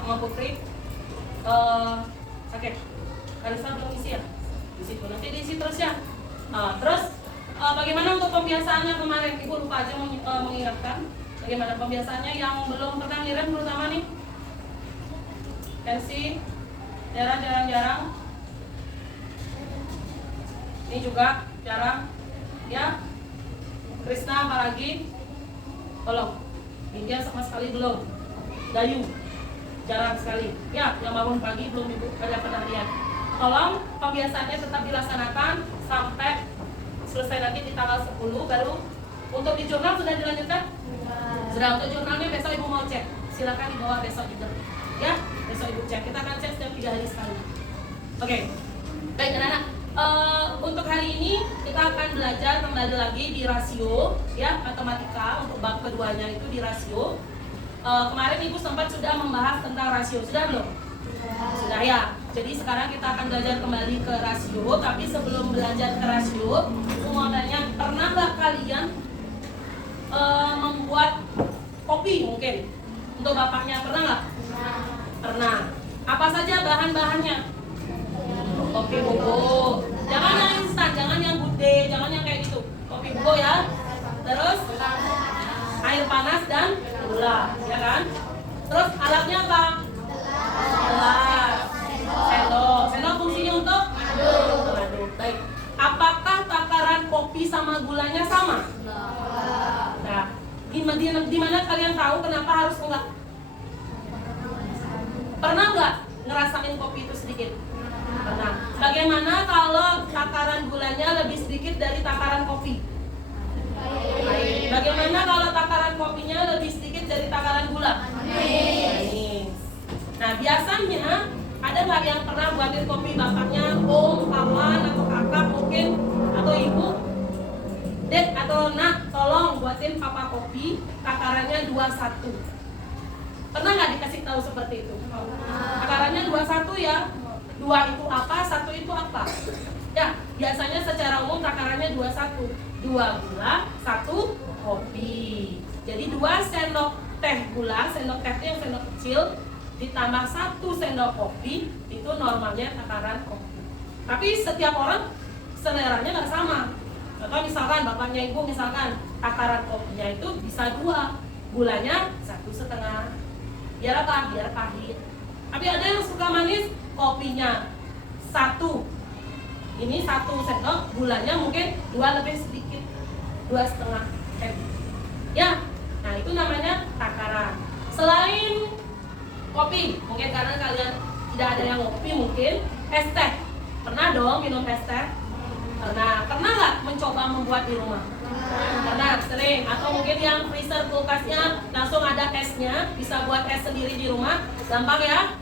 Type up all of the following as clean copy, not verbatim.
sama Putri. Oke. Karisa belum isi ya? Di situ nanti diisi terus ya. Terus bagaimana untuk pembiasaannya kemarin? Ibu lupa aja mengingatkan. Bagaimana pembiasaannya yang belum pernah ngirim terutama nih? Tensi, jarang-jarang. Ini juga jarang. Ya. Krisna apalagi? Tolong. India sama sekali belum. Dayu jarang sekali. Ya, yang bangun pagi belum ibu kalian pernah lihat. Tolong pembiasaannya tetap dilaksanakan sampai selesai nanti di tanggal 10. Baru untuk di jurnal sudah dilanjutkan? Sudah. Untuk jurnalnya besok ibu mau cek. Silakan dibawa besok juga. Ya, besok ibu cek. Kita akan cek setiap 3 hari sekali. Oke. Baik anak-anak. Untuk hari ini kita akan belajar kembali lagi di rasio, ya, matematika untuk bab keduanya itu di rasio. Kemarin ibu sempat sudah membahas tentang rasio, sudah belum? Sudah ya. Jadi sekarang kita akan belajar kembali ke rasio. Tapi sebelum belajar ke rasio, ibu mau tanya, pernah nggak kalian membuat kopi mungkin untuk bapaknya? Pernah nggak? Pernah. Apa saja bahan-bahannya? Kopi bubuk. Jangan yang instan, jangan yang bude, jangan yang kayak gitu. Kopi bubuk ya. Terus air panas dan gula, ya kan? Terus alatnya apa? Gelas, sendok. Sendok fungsinya untuk aduk. Baik. Apakah takaran kopi sama gulanya sama? Nah, di mana kalian tahu kenapa harus enggak? Pernah nggak ngerasain kopi itu sedikit? Pernah. Bagaimana kalau takaran gulanya lebih sedikit dari takaran kopi? Bagaimana kalau takaran kopinya lebih sedikit dari takaran gula? Manis. Nah, biasanya ada nggak yang pernah buatin kopi bapaknya, om, paman, atau kakak mungkin, atau ibu? Dek atau nak, tolong buatin papa kopi, takarannya 21. Pernah nggak dikasih tahu seperti itu? Takarannya 21 ya. 2 itu apa, 1 itu apa? Ya, biasanya secara umum takarannya 21. 2 gula, 1 kopi. Jadi 2 sendok teh gula, sendok teh itu yang sendok kecil, ditambah 1 sendok kopi, itu normalnya takaran kopi. Tapi setiap orang seleranya nggak sama. Atau misalkan bapaknya ibu misalkan takaran kopinya itu bisa 2, gulanya 1,5. Biar apa? Biar pahit. Tapi ada yang suka manis, kopinya 1. Ini 1 sendok, gulanya mungkin 2 lebih sedikit, 2,5. Ya, nah itu namanya takaran. Selain kopi, mungkin karena kalian tidak ada yang ngopi mungkin, es teh. Pernah dong minum es teh? Pernah nggak mencoba membuat di rumah? Pernah, sering. Atau mungkin yang freezer kulkasnya langsung ada esnya, bisa buat es sendiri di rumah, gampang ya?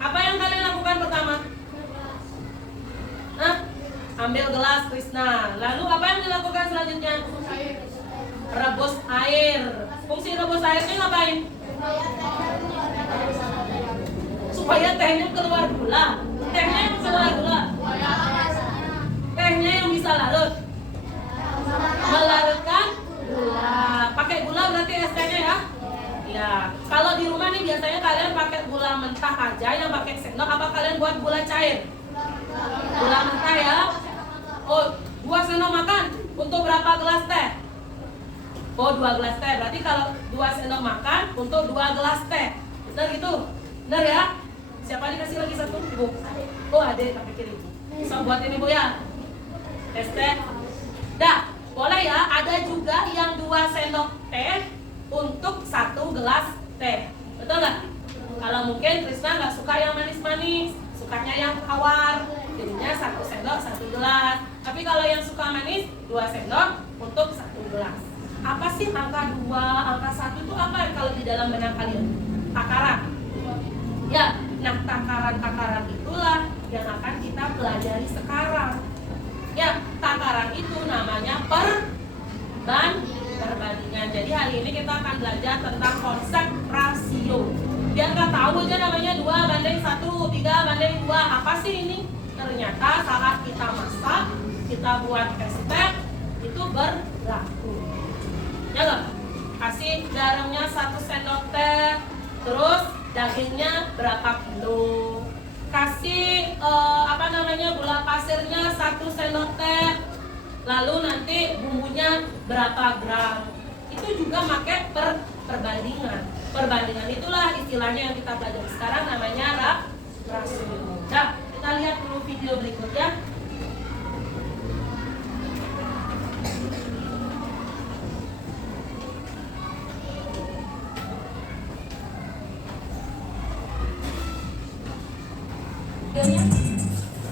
Apa yang kalian lakukan pertama? Ambil gelas, Krisna. Lalu apa yang dilakukan selanjutnya? Rebus air. Fungsi rebus airnya ngapain? Supaya tehnya keluar gula. Tehnya yang keluar gula. Tehnya yang bisa larut. Melarutkan gula. Pakai gula berarti es tehnya ya? Ya. Kalau di rumah nih biasanya kalian pakai gula mentah aja yang pakai sendok. Apa kalian buat gula cair? Gula mentah ya. Oh, 2 sendok makan untuk berapa gelas teh? Oh, 2 gelas teh. Berarti kalau 2 sendok makan untuk 2 gelas teh. Benar gitu? Benar ya? Siapa dikasih lagi 1? Ibu. Oh, adek tak pikir ibu. Bisa buatin ibu ya? Tes teh. Dah, boleh ya. Ada juga yang 2 sendok teh untuk 1 gelas teh. Betul nggak? Kalau mungkin Krisna nggak suka yang manis-manis, sukanya yang tawar, jadinya 1 sendok 1 gelas. Tapi kalau yang suka manis, 2 sendok untuk 1 gelas. Apa sih angka 2, angka 1 itu apa kalau di dalam benak kalian? Takaran. Ya, nah takaran-takaran itulah yang akan kita pelajari sekarang. Ya, takaran itu namanya perbandingan. Jadi hari ini kita akan belajar tentang konsep rasio. Biar nggak tahu aja namanya 2:1, 3:2. Apa sih ini? Ternyata saat kita masak, kita buat es teh, itu berlaku. Ya nggak? Kasih garamnya 1 sendok teh, terus dagingnya berapa kilo, kasih gula pasirnya 1 sendok teh, lalu nanti bumbunya berapa gram. Itu juga pakai perbandingan itulah istilahnya yang kita belajar sekarang, namanya rasio. Nah, kita lihat dulu video berikutnya.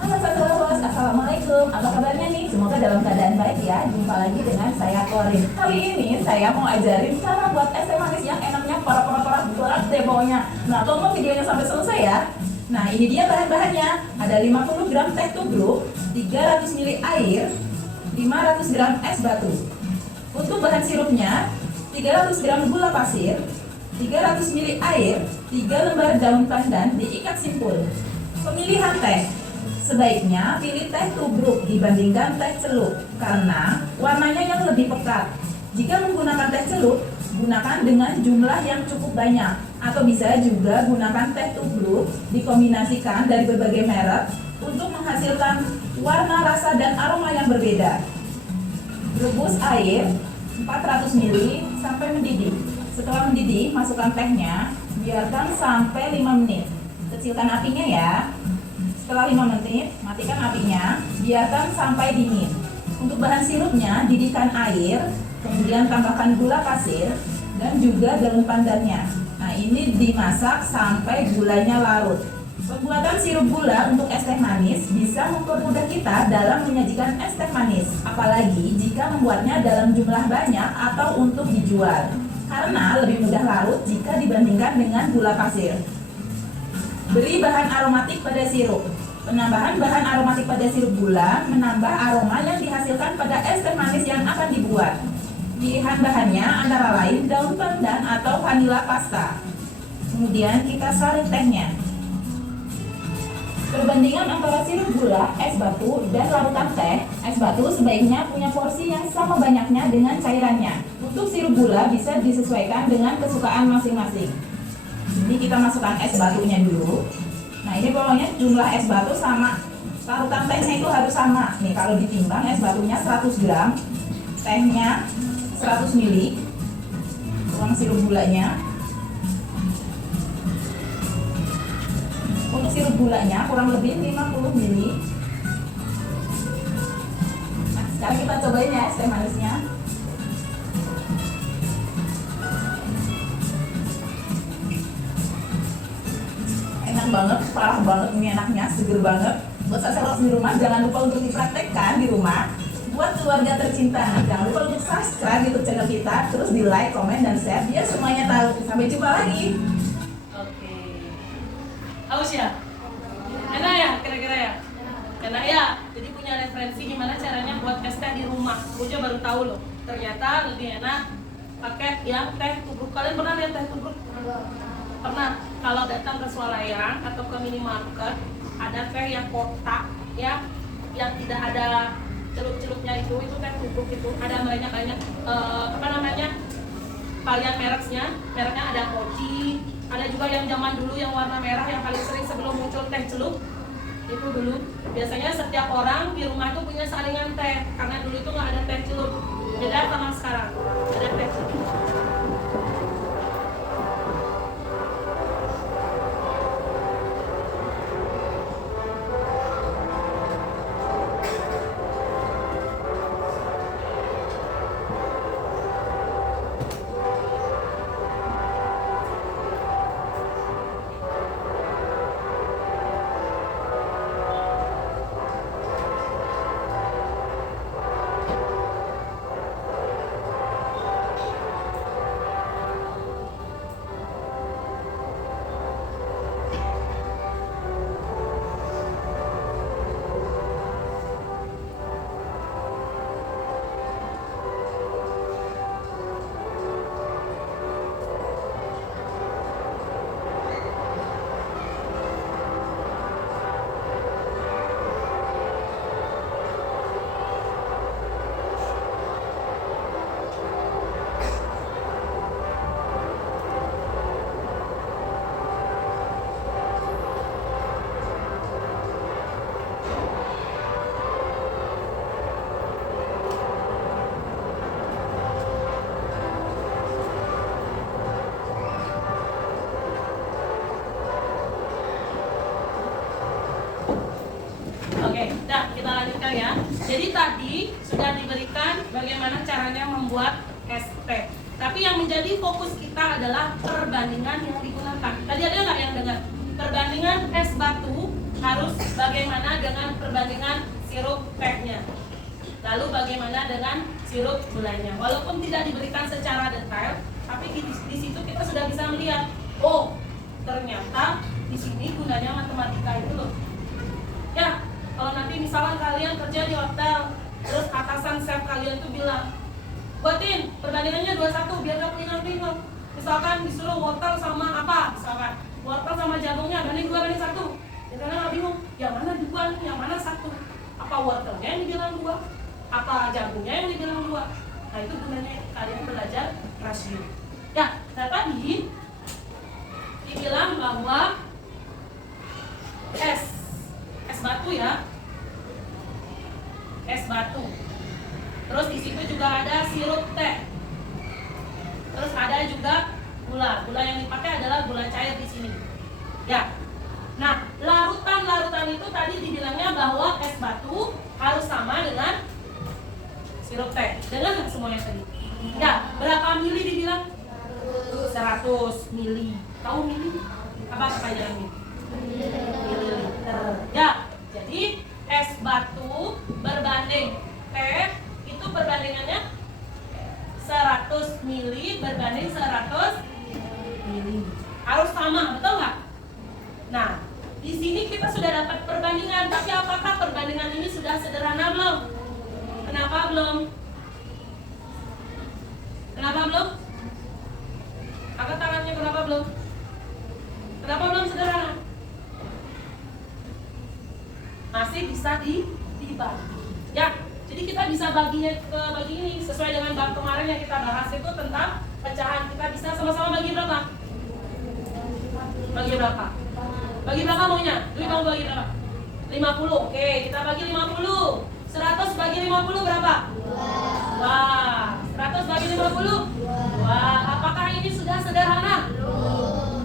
Halo Sahabat, Assalamualaikum. Apa kabarnya nih? Semoga dalam keadaan baik ya. Jumpa lagi dengan saya Korin. Kali ini saya mau ajarin cara buat es teh manis yang enaknya parah berat deh pokoknya. Nah, tonton videonya sampai selesai ya. Nah, ini dia bahan-bahannya. Ada 50 gram teh tubruk, 300 ml air, 500 gram es batu. Untuk bahan sirupnya, 300 gram gula pasir, 300 ml air, 3 lembar daun pandan diikat simpul. Pemilihan teh, sebaiknya pilih teh tubruk dibandingkan teh celup karena warnanya yang lebih pekat. Jika menggunakan teh celup, gunakan dengan jumlah yang cukup banyak, atau bisa juga gunakan teh tubruk dikombinasikan dari berbagai merek untuk menghasilkan warna, rasa, dan aroma yang berbeda. Rebus air 400 ml sampai mendidih. Setelah mendidih, masukkan tehnya, biarkan sampai 5 menit. Kecilkan apinya ya. Setelah 5 menit, matikan apinya, biarkan sampai dingin. Untuk bahan sirupnya, didihkan air, kemudian tambahkan gula pasir, dan juga daun pandannya. Nah, ini dimasak sampai gulanya larut. Pembuatan sirup gula untuk es teh manis bisa mempermudah kita dalam menyajikan es teh manis, apalagi jika membuatnya dalam jumlah banyak atau untuk dijual, karena lebih mudah larut jika dibandingkan dengan gula pasir. Beri bahan aromatik pada sirup. Penambahan bahan aromatik pada sirup gula menambah aroma yang dihasilkan pada es teh manis yang akan dibuat. Pilihan bahannya antara lain daun pandan atau vanila pasta. Kemudian kita saring tehnya. Perbandingan antara sirup gula, es batu, dan larutan teh. Es batu sebaiknya punya porsi yang sama banyaknya dengan cairannya. Untuk sirup gula bisa disesuaikan dengan kesukaan masing-masing. Ini kita masukkan es batunya dulu. Nah, ini pokoknya jumlah es batu sama larutan tehnya itu harus sama. Nih, kalau ditimbang es batunya 100 gram, tehnya 100 ml, tuang sirup gulanya. Untuk sirup gulanya kurang lebih 50 ml. Nah, sekarang kita cobain ya es teh manisnya. Enak banget, parah banget, ini enaknya, seger banget. Buat sahabat di rumah, jangan lupa untuk dipraktekkan di rumah. Buat keluarga tercinta, jangan lupa untuk subscribe YouTube channel kita, terus di like, komen, dan share biar semuanya tahu. Sampai jumpa lagi. Oke. Haus ya? Enak ya, kira-kira ya? Enak ya? Jadi punya referensi gimana caranya buat es teh di rumah. Gue juga baru tahu loh. Ternyata lebih enak pakai yang teh tubruk. Kalian pernah lihat teh tubruk? Pernah. Kalau datang ke swalayan atau ke minimarket, ada teh yang kotak ya, yang tidak ada celup-celupnya itu teh tubruk itu. Ada banyak varian mereknya ada Koji, ada juga yang zaman dulu yang warna merah yang paling sering sebelum muncul teh celup. Itu dulu biasanya setiap orang di rumah itu punya saringan teh, karena dulu itu nggak ada teh celup. Beda sama sekarang, ada teh celup. Jadi tadi sudah diberikan bagaimana caranya membuat es teh. Tapi yang menjadi fokus kita adalah perbandingan yang digunakan. Tadi ada nggak yang dengar? Perbandingan es batu harus bagaimana dengan perbandingan sirup tehnya. Lalu bagaimana dengan sirup gulanya. Walaupun tidak diberikan secara detail, tapi di situ kita sudah bisa melihat, oh ternyata di sini gunanya matematika itu loh. Ya, kalau nanti misalnya kalian kerja di hotel, terus atasan chef kalian tuh bilang, buatin perbandingannya 21 biar gak bingung. Misalkan disuruh wortel sama apa, misalkan wortel sama jagungnya banding 2 banding 1. Ya karena gak bingung, yang mana 2 nih, yang mana 1. Apa wortelnya yang dibilang 2, apa jagungnya yang dibilang 2. Nah itu gunanya kalian belajar rasio. Ya, nah tadi dibilang bahwa es batu ya, es batu. Terus di situ juga ada sirup teh. Terus ada juga gula. Gula yang dipakai adalah gula cair di sini. Ya. Nah, larutan itu tadi dibilangnya bahwa es batu harus sama dengan sirup teh. Dengar nggak semuanya tadi? Ya, berapa mili dibilang? 100 mili. Tahu mili? Apa kepanjangan mili? Mililiter. Ya, jadi es batu berbanding teh itu perbandingannya 100 mili berbanding 100 mili. Harus sama, betul nggak? Nah, di sini kita sudah dapat perbandingan, tapi apakah perbandingan ini sudah sederhana belum? Kenapa belum? Kenapa belum? Angkat tangannya, kenapa belum? Kenapa belum sederhana? Masih bisa dibagi. Ya, jadi kita bisa baginya ke bagi ini sesuai dengan bab kemarin yang kita bahas itu tentang pecahan. Kita bisa sama-sama bagi berapa? Bagi berapa? Bagi berapa maunya? Duit mau bagi berapa? 50. Oke, kita bagi 50. 100 bagi 50 berapa? 2. Wah, 100 bagi 50? Wah, apakah ini sudah sederhana?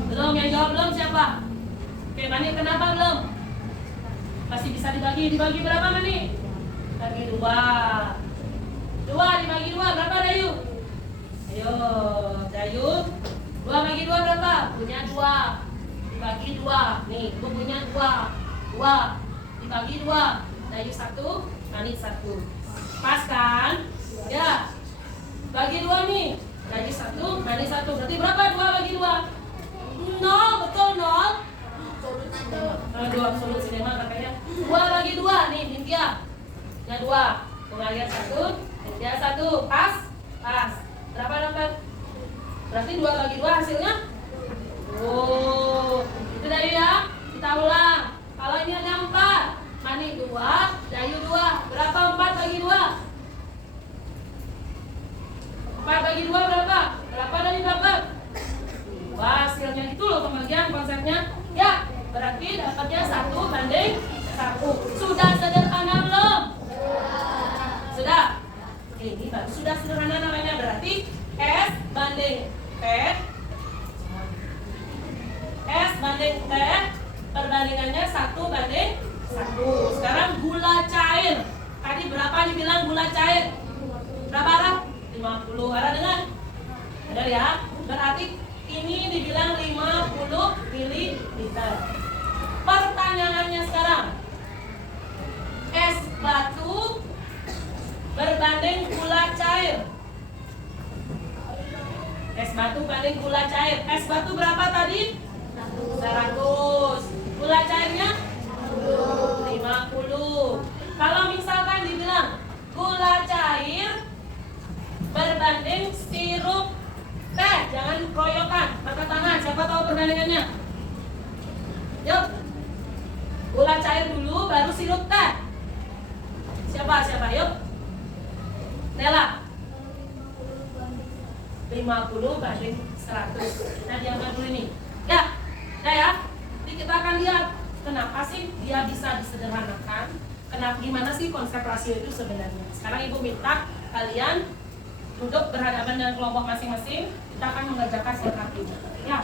Belum, yang jawab belum siapa? Oke, Mani, kenapa belum? Masih bisa dibagi berapa Mani? Bagi 2. 2 dibagi 2 berapa Dayu? Ayo, Dayu 2 bagi 2 berapa? Punya 2 dibagi 2. Nih, gue punya 2 dibagi 2. Dayu 1, Mani 1. Pas kan? Ya. Bagi 2 nih. Dayu 1, Mani 1. Berarti berapa 2 bagi 2? 0, betul 0. Dua absolut sinema katanya 2 bagi 2 nih Nindya. Ya 2. Pengalian 1, Nindya 1. Pas? Pas. Berapa dapat? Berarti 2 bagi 2 hasilnya? Oh, itu Dayu ya. Kita ulang. Kalau ini ada 4, Mani 2, Dayu 2. Berapa 4 bagi 2? 4 bagi 2 berapa? Berapa dari dapat? Wah, hasilnya itu loh pembagian konsepnya. Ya, berarti dapatnya 1 banding 1. Sudah sederhana belum? Sudah? Ini baru sudah sederhana namanya. Berarti S banding T. S banding T. Perbandingannya 1 banding 1. Sekarang gula cair. Tadi berapa dibilang gula cair? Berapa Ara? 50. Ara dengar? Ada ya? Berarti ini dibilang 50 ml. Pertanyaannya sekarang, es batu berbanding gula cair. Es batu banding gula cair. Es batu berapa tadi? 100. Gula cairnya? 50. Kalau misalkan dibilang gula cair berbanding sirup teh, jangan keroyokan, angkat tangan. Siapa tahu perbandingannya? Yuk, gula cair dulu, baru sirup teh. Siapa? Yuk, Nela. 50 banding 100. Nah, diangkat dulu ini. Ya, Jadi kita akan lihat kenapa sih dia bisa disederhanakan. Kenapa, gimana sih konsep rasio itu sebenarnya. Sekarang Ibu minta kalian duduk berhadapan dengan kelompok masing-masing. Kita akan mengerjakan selengkapnya. Ya.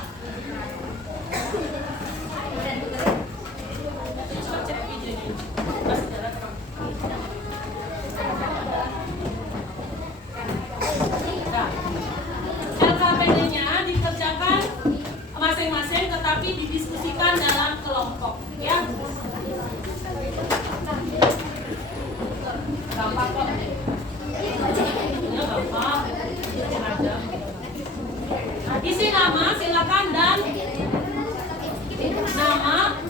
Coba cek videonya. Masih jalan. tetapi didiskusikan dalam kelompok, ya. Gampang kok. Ini gampang. Ada. Isi nama silakan dan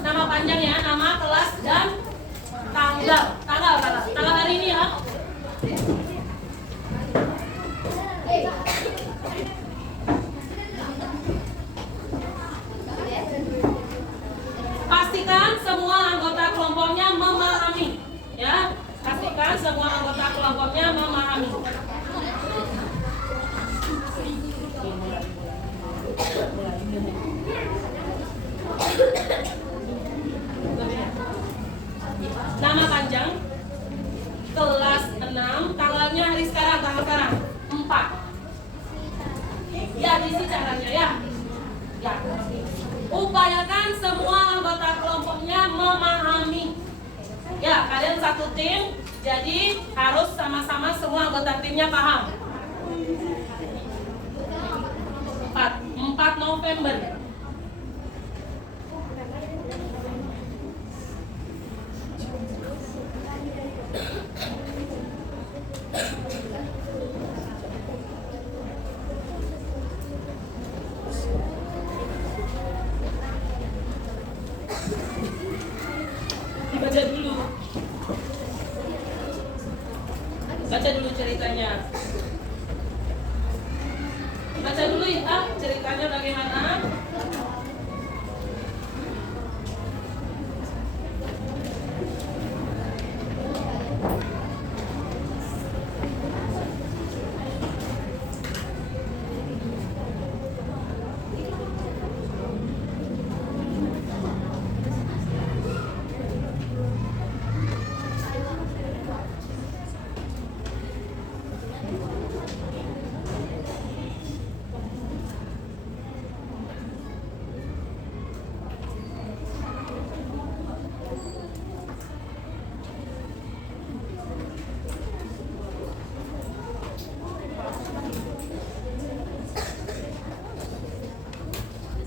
nama panjang ya, nama, kelas dan tanggal hari ini ya. Pastikan semua anggota kelompoknya memahami, ya. Pastikan semua anggota kelompoknya memahami. Nama panjang, kelas 6, tanggalnya hari sekarang, tanggal sekarang 4. Ya, diisi caranya ya. Ya. Upayakan semua anggota kelompoknya memahami. Ya, kalian satu tim, jadi harus sama-sama semua anggota timnya paham. 4 November. Baca dulu ceritanya. Baca dulu ya, ceritanya bagaimana?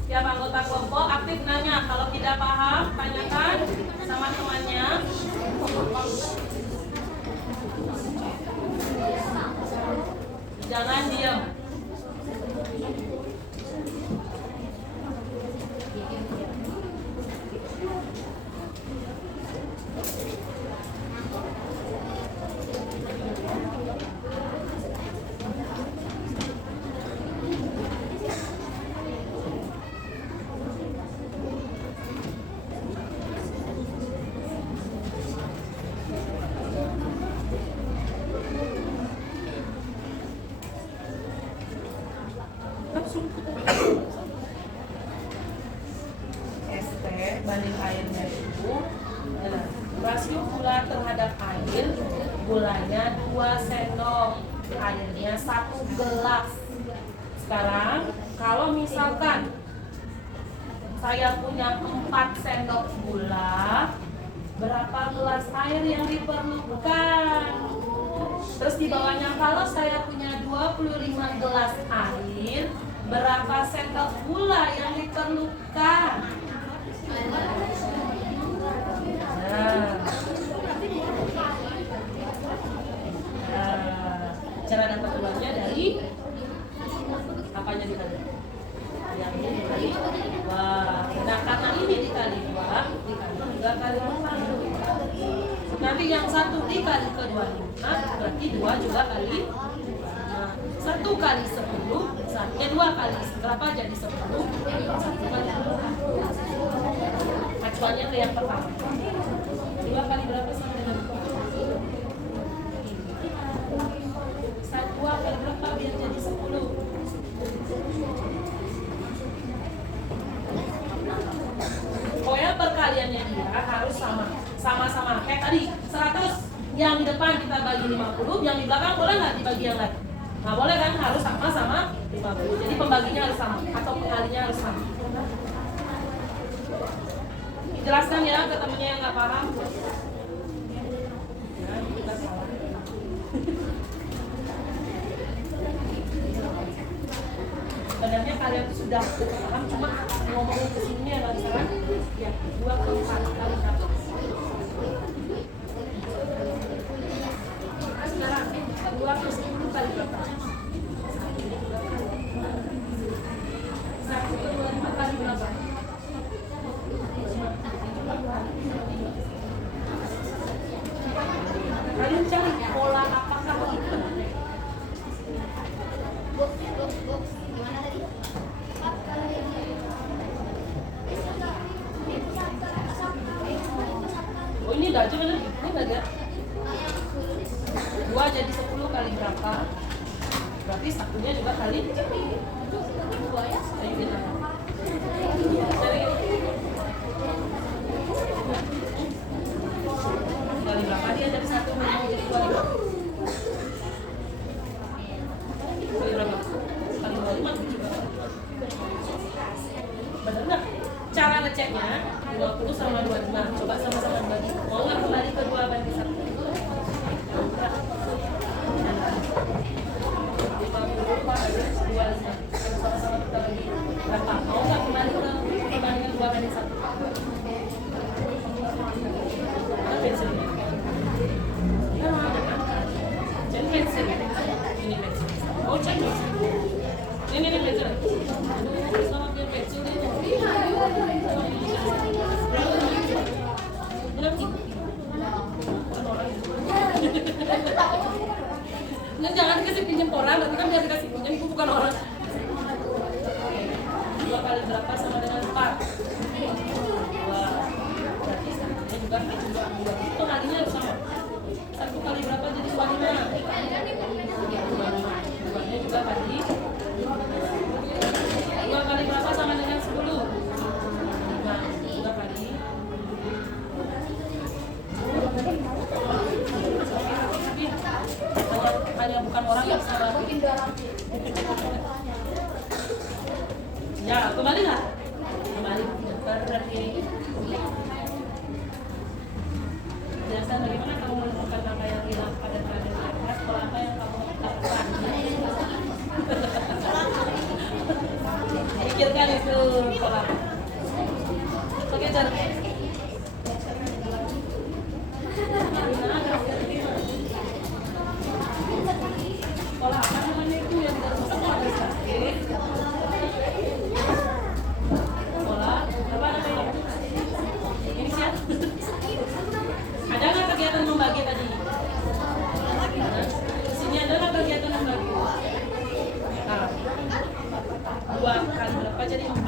Setiap anggota kelompok aktif nanya, kalau tidak paham tanyakan sama temannya. Jangan diam. ST banding airnya itu rasio gula terhadap air, gulanya 2 sendok, airnya 1 gelas. Sekarang kalau misalkan saya punya 4 sendok gula, berapa gelas air yang diperlukan? Terus di bawahnya, kalau saya punya 25 gelas air, berapa sendok gula yang diperlukan? Cara dapat uangnya dari apanya dikali? Yang ini dikali 2. Nah, karena ini dikali 2, dikali 3 kali 4. Nanti yang 1 dikali ke 25, berarti 2 juga kali 1 kali 10, 2 kali berapa jadi 10? 1 kali 10. Acuannya ke yang pertama. 2 kali berapa sama dengan 2? 2 kali berapa biar jadi 10? Pokoknya perkaliannya dia harus sama-sama. Kayak tadi 100, yang di depan kita bagi 50, yang di belakang boleh nggak dibagi yang lain? Nggak boleh kan, harus sama-sama 50. Jadi pembaginya harus sama atau pengalinya harus sama. Jelaskan ya ke temennya yang nggak paham. Ya, kita salah. Sebenarnya kalian tuh sudah paham, cuma ngomongin kesini ya bagi saran ya 2 ke 4 kali berapa? Sekarang 2 ke 10 kali berapa? 1 ke 25 kali berapa? Kalian cari pola apakah itu? Oh ini udah aja bener, ini udah ada 2 jadi 10 kali berapa? Berarti satunya juga kali 2 ya? Ayo kita cari kali berapa dia dari 1 menjadi 2 kali berapa? Kali 25 juga bener nggak? Cara ngeceknya 20 sama 25. Coba sama-sama bagi. Mau nggak kembali ke 2 banding 1? 50 bagi 25. Sama-sama kita bagi berapa? Mau nggak kembali ke perbandingan 2 banding 1? Mana pensilnya? Jadi pensil. Ini pensil. Oh cek pensil. Ini pensil. Sama dia pensil ini. Nah, jangan dikasih pinjam orang, berarti kan biar dikasih pinjam, itu bukan orang. 2 kali berapa sama dengan 4? 2. Berarti satunya juga itu kalinya harus sama. 1 kali berapa jadi 25? 2-nya juga kali 2 kali berapa sama dengan 10? 5. 2 kali hanya bukan orang yang salah. Ya, kembali nggak? Kembali. Berarti jelaskan bagaimana kamu menemukan nama yang hilang pada terakhir kelas, pola apa yang kamu lakukan? Pikirkan itu pola. Oke, cara. Pola apa namanya itu yang tidak masuk pola berarti? Pola apa namanya? Ini siapa? Ada nggak kegiatan membagi tadi? Sini ada nggak kegiatan membagi? Nah, 2 kali berapa jadi 4?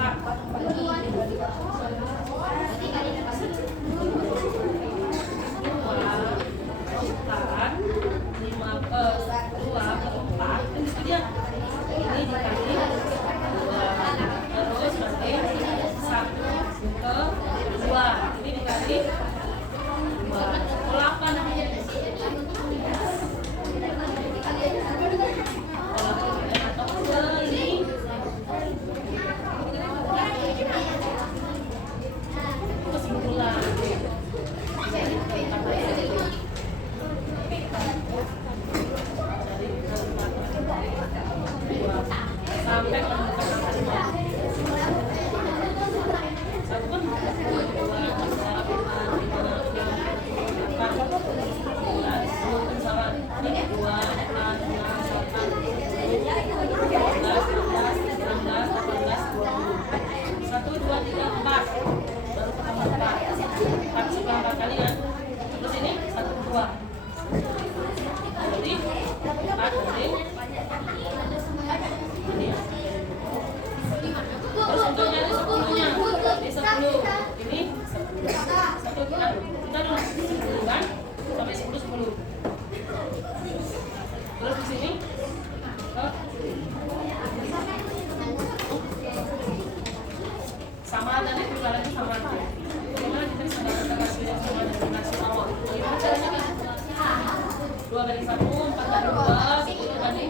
2 kali 1, 4 kali 2, 10 kali.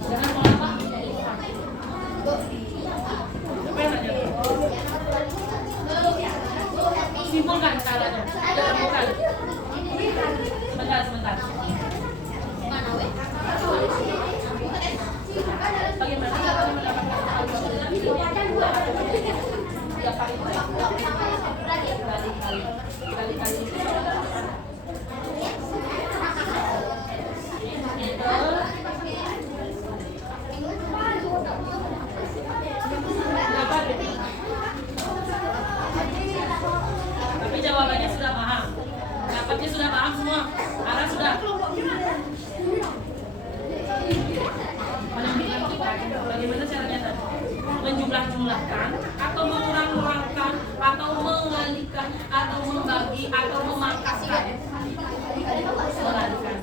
Jangan pola apa? Siapa yang nanya? Simpulkan caranya. Bukan. Sebentar. menjumlah-jumlahkan atau mengurang-urangkan atau mengalihkan atau membagi atau memangkaskan. Mengalihkan.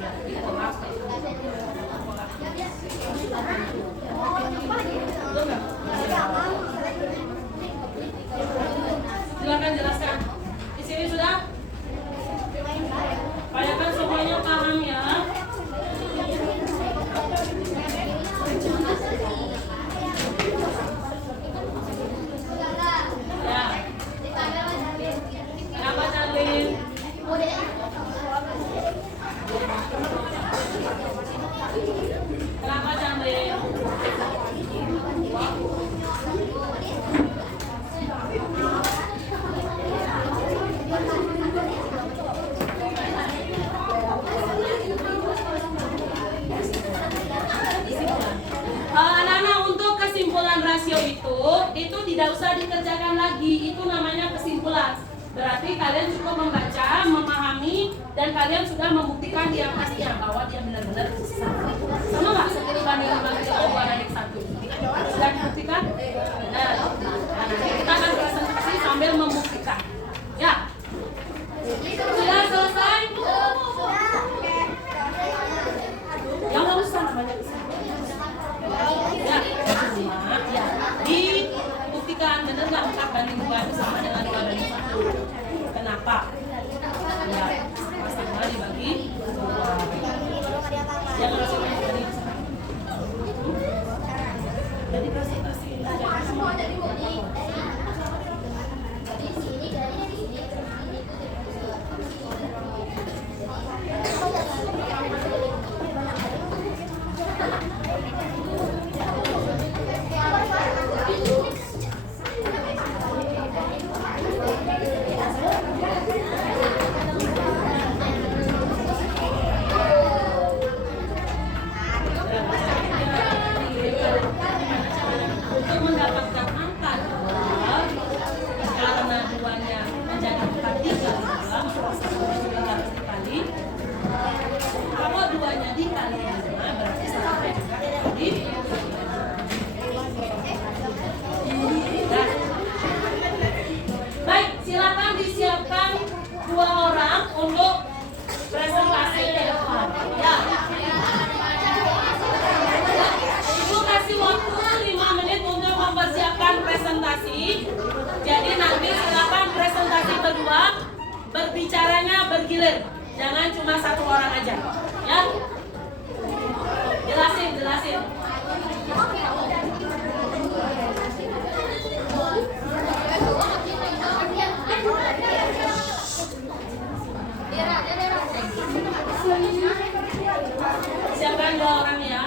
Silakan jelaskan. Di sini sudah? Payakan semuanya paham ya. Ya. Kenapa Charlene? Kenapa Charlene? Anak-anak, untuk kesimpulan rasio itu tidak usah dikerjakan lagi, itu namanya kesimpulan. Berarti kalian cukup membaca, memahami, dan kalian sudah membuktikan di atasnya bahwa dia benar-benar sama. Sama nggak seperti banding 5 banding 1? Sudah dibuktikan? Nah, nanti kita akan presentasi sambil membuktikan. Ya, sudah selesai? Yang nggak usah namanya. Ya, dibuktikan benar nggak 4 banding 2 itu sama dengan 2 banding 1? Kenapa? Ya, sama dibagi 2. Yang harus dibagi. Jadi presentasi semua dari body. Untuk mendapatkan angka 2, karena 2-nya menjadi 4 dikali 2, harus dikali. Kalau 2-nya dikali 5, berarti 1 dikali. Nah, baik, silakan disiapkan 2 orang untuk presentasi ke depan. Ya. Ibu kasih waktu 5 menit untuk mempersiapkan presentasi. Jadi nanti silakan presentasi berdua, berbicaranya bergilir. Jangan cuma 1 orang aja. Ya. Jelasin. Siapkan 2 orang ya.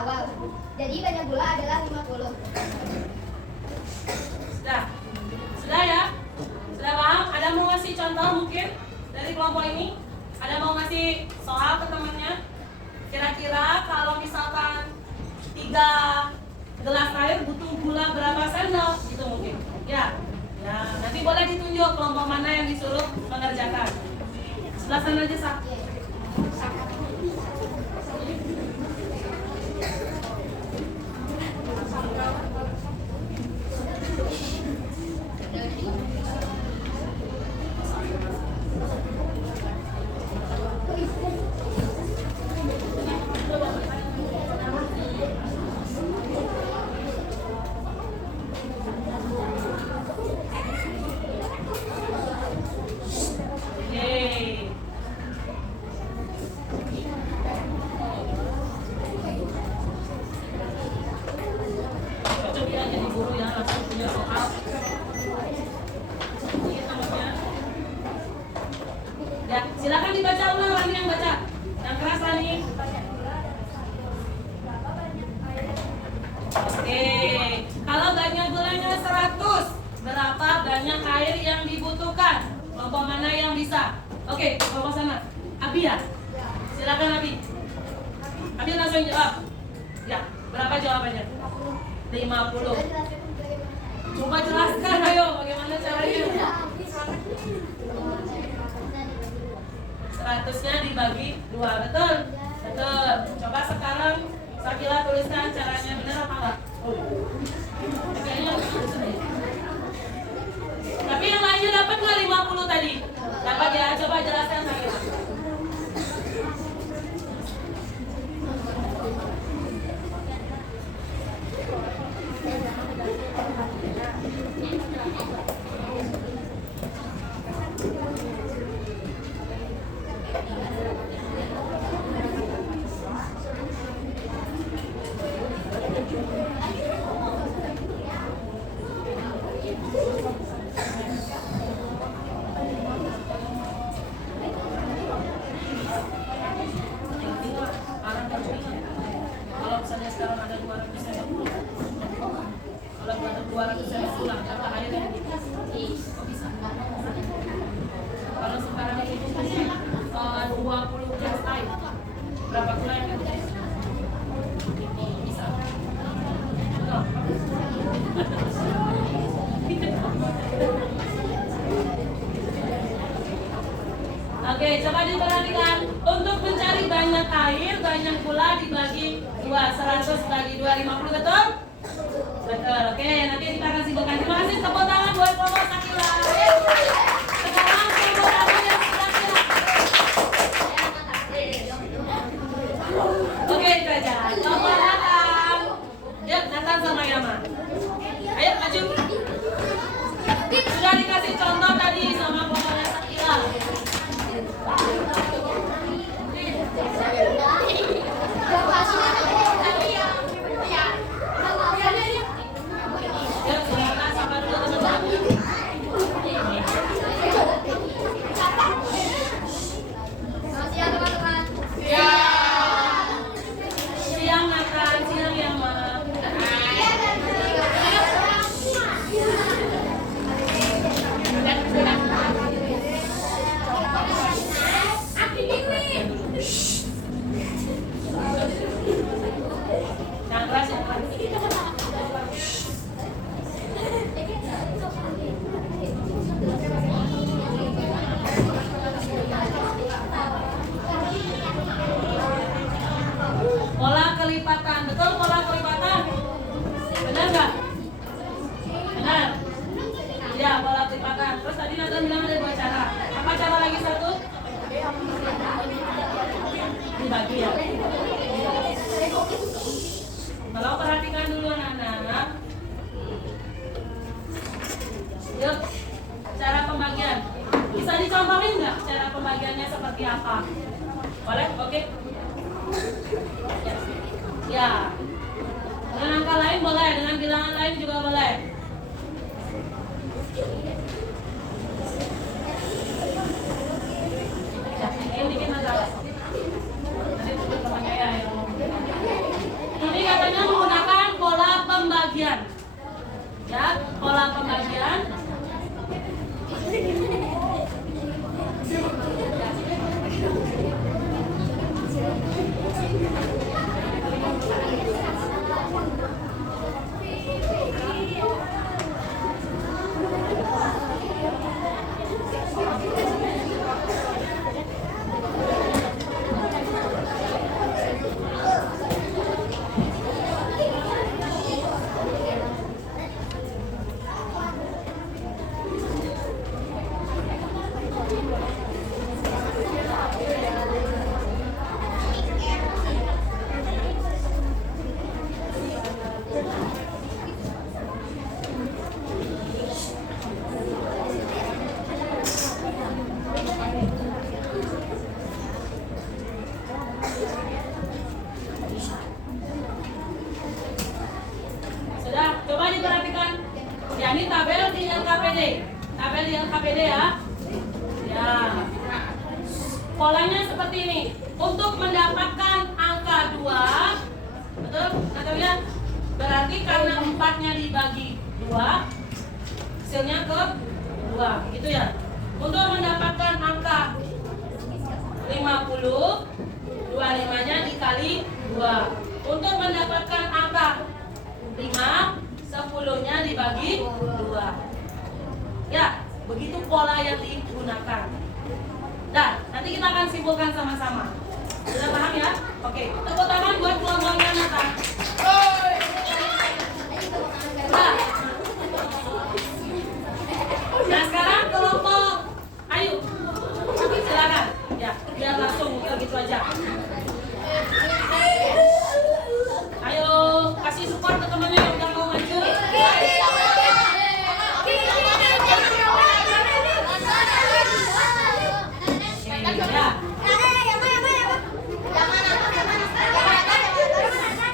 awal. Jadi banyak gula adalah 50. Sudah? Sudah ya? Sudah paham? Ada mau ngasih contoh mungkin dari kelompok ini? Ada mau ngasih soal ke temannya? Kira-kira kalau misalkan 3 gelas air butuh gula berapa sendok? Gitu mungkin. Ya. Nah, nanti boleh ditunjuk kelompok mana yang disuruh mengerjakan. Sebelah sana aja, Sak. Yeay. Cocok ya jadi guru ya, langsung punya soal. Ini namanya. Ya, silakan dibaca ulang lagi yang baca. Yang keras lagi. Oke, kalau banyak gulanya 100, berapa banyak air yang dibutuhkan? Kelompok mana yang bisa? Oke, kelompok sana. Abi ya? Silakan Abi. Abi langsung jawab. Ya, berapa jawabannya? 50. Coba jelaskan ayo bagaimana caranya. 100-nya dibagi 2, betul? Betul. Coba sekarang Sakila tuliskan caranya, benar apa enggak? Kayaknya tapi yang lainnya dapat nggak 50 tadi? Dapat ya? Coba jelaskan Sakila. Kalau misalnya sekarang ada 200 sendok, kalau ada 200 sendok gula, berapa air yang dibutuhkan? Kok bisa? Kalau sekarang itu 20 gelas air, berapa gula yang dibutuhkan? Bisa? Betul? Oke, coba diperhatikan. Untuk mencari banyak air, banyak gula dibagi 2, 100 bagi 2, 50, betul? Betul, oke. Nanti kita kasih bekal. Terima kasih, tepuk tangan buat kelompok Sakila. Sekarang kelompok Abi yang silakan. Oke, itu aja. Kelompok Nathan. Yuk, Nathan sama Yama. Ayo, maju. Sudah dikasih contoh tadi sama kelompoknya Sakila. Yuk, silakan sama dulu teman-teman. Selamat siang teman-teman. Siang Nathan, siang Yama. Yang keras, yang keras. Pola kelipatan, betul pola kelipatan? Benar nggak? Benar? Ya, pola kelipatan. Terus tadi Nathan bilang ada 2 cara. Apa cara lagi satu? Dibagi ya. Kalau perhatikan dulu anak-anak. Yuk, cara pembagian. Bisa dicontohin nggak cara pembagiannya seperti apa? Boleh? Oke. Ya. Dengan angka lain boleh, dengan bilangan lain juga boleh. Ya, ini dikit Nathan. pembagian. Ya, pola pembagian. Sudah, coba diperhatikan. Ya, ini tabel di LKPD. Tabel di LKPD ya. Ya. Polanya seperti ini. Untuk mendapatkan angka 2, betul? Katanya berarti karena 4-nya dibagi 2, hasilnya ke 2, gitu ya. Untuk mendapatkan angka 50, 25-nya dikali 2. Untuk mendapatkan angka 5, 10-nya dibagi 2. Ya, begitu pola yang digunakan. Dan nanti kita akan simpulkan sama-sama. Sudah paham ya? Oke, tepuk tangan buat kelompoknya Nata. Nah, sekarang kelompok Ayu. Silakan. Ya, biar langsung gitu aja. Ayo, kasih support ke temannya yang udah mau maju. Ya.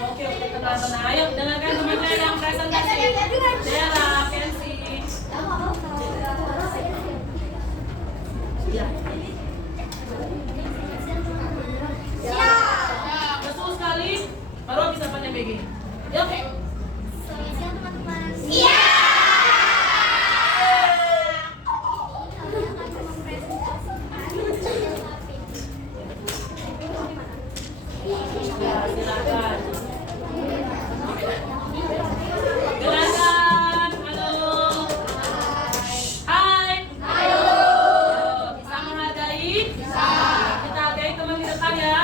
Oke, tenang-tenang. Ayo, dengarkan temannya yang presentasi. Dera, pensi. Ya. Betul sekali. Baru bisa pakai BG. Ya, oke. Ya, silakan. Silakan. Halo. Hai. Halo. Bisa menghargai? Bisa. Kita hargai teman di depan ya.